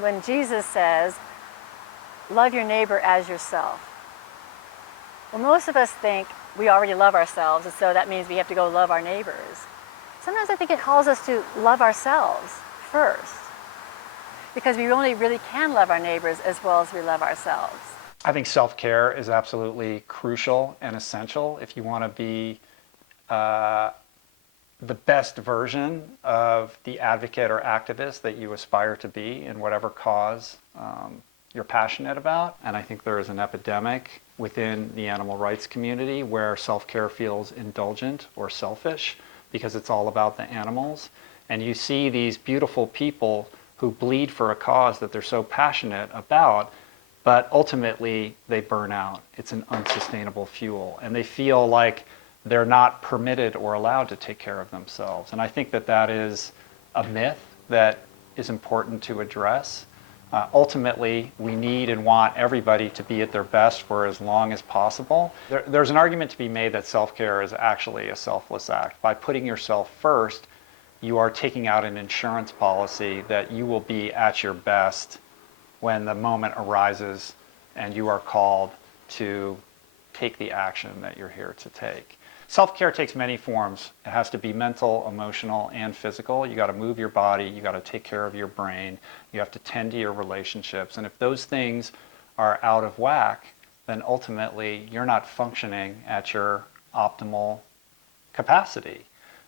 When Jesus says, love your neighbor as yourself, well, most of us think we already love ourselves, and so that means we have to go love our neighbors. Sometimes I think it calls us to love ourselves first, because we only really can love our neighbors as well as we love ourselves. I think self-care is absolutely crucial and essential if you want to be the best version of the advocate or activist that you aspire to be in whatever cause you're passionate about. And I think there is an epidemic within the animal rights community where self-care feels indulgent or selfish because it's all about the animals. And you see these beautiful people who bleed for a cause that they're so passionate about, but ultimately they burn out. It's an unsustainable fuel, and they feel like they're not permitted or allowed to take care of themselves. And I think that that is a myth that is important to address. Ultimately, we need and want everybody to be at their best for as long as possible. There's an argument to be made that self-care is actually a selfless act. By putting yourself first, you are taking out an insurance policy that you will be at your best when the moment arises and you are called to take the action that you're here to take. Self-care takes many forms. It has to be mental, emotional, and physical. You got to move your body, you got to take care of your brain, you have to tend to your relationships. And if those things are out of whack, then ultimately you're not functioning at your optimal capacity.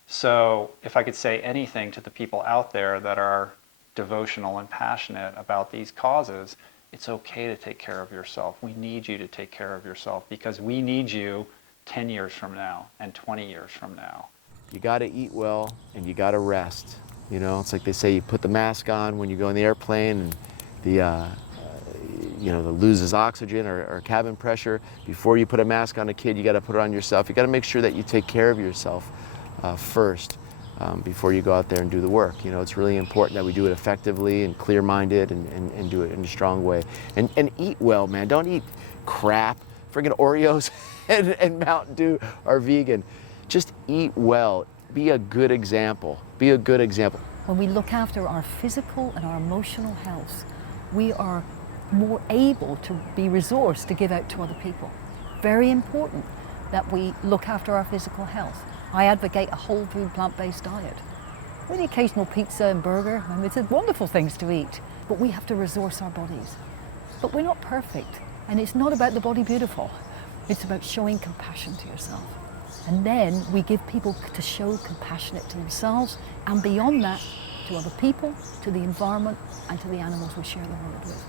So if I could say anything to the people out there that are devotional and passionate about these causes, it's okay to take care of yourself. We need you to take care of yourself because we need you 10 years from now and 20 years from now. You got to eat well and you got to rest. You know, it's like they say you put the mask on when you go in the airplane and the loses oxygen or cabin pressure. Before you put a mask on a kid, you got to put it on yourself. You got to make sure that you take care of yourself first before you go out there and do the work. You know, it's really important that we do it effectively and clear-minded and do it in a strong way. And eat well, man. Don't eat crap. Friggin' Oreos and Mountain Dew are vegan. Just eat well. Be a good example. Be a good example. When we look after our physical and our emotional health, we are more able to be resourced to give out to other people. Very important that we look after our physical health. I advocate a whole food plant-based diet. With the occasional pizza and burger, I mean, it's wonderful things to eat, but we have to resource our bodies. But we're not perfect, and it's not about the body beautiful. It's about showing compassion to yourself. And then we give people to show compassionate to themselves, and beyond that, to other people, to the environment, and to the animals we share the world with.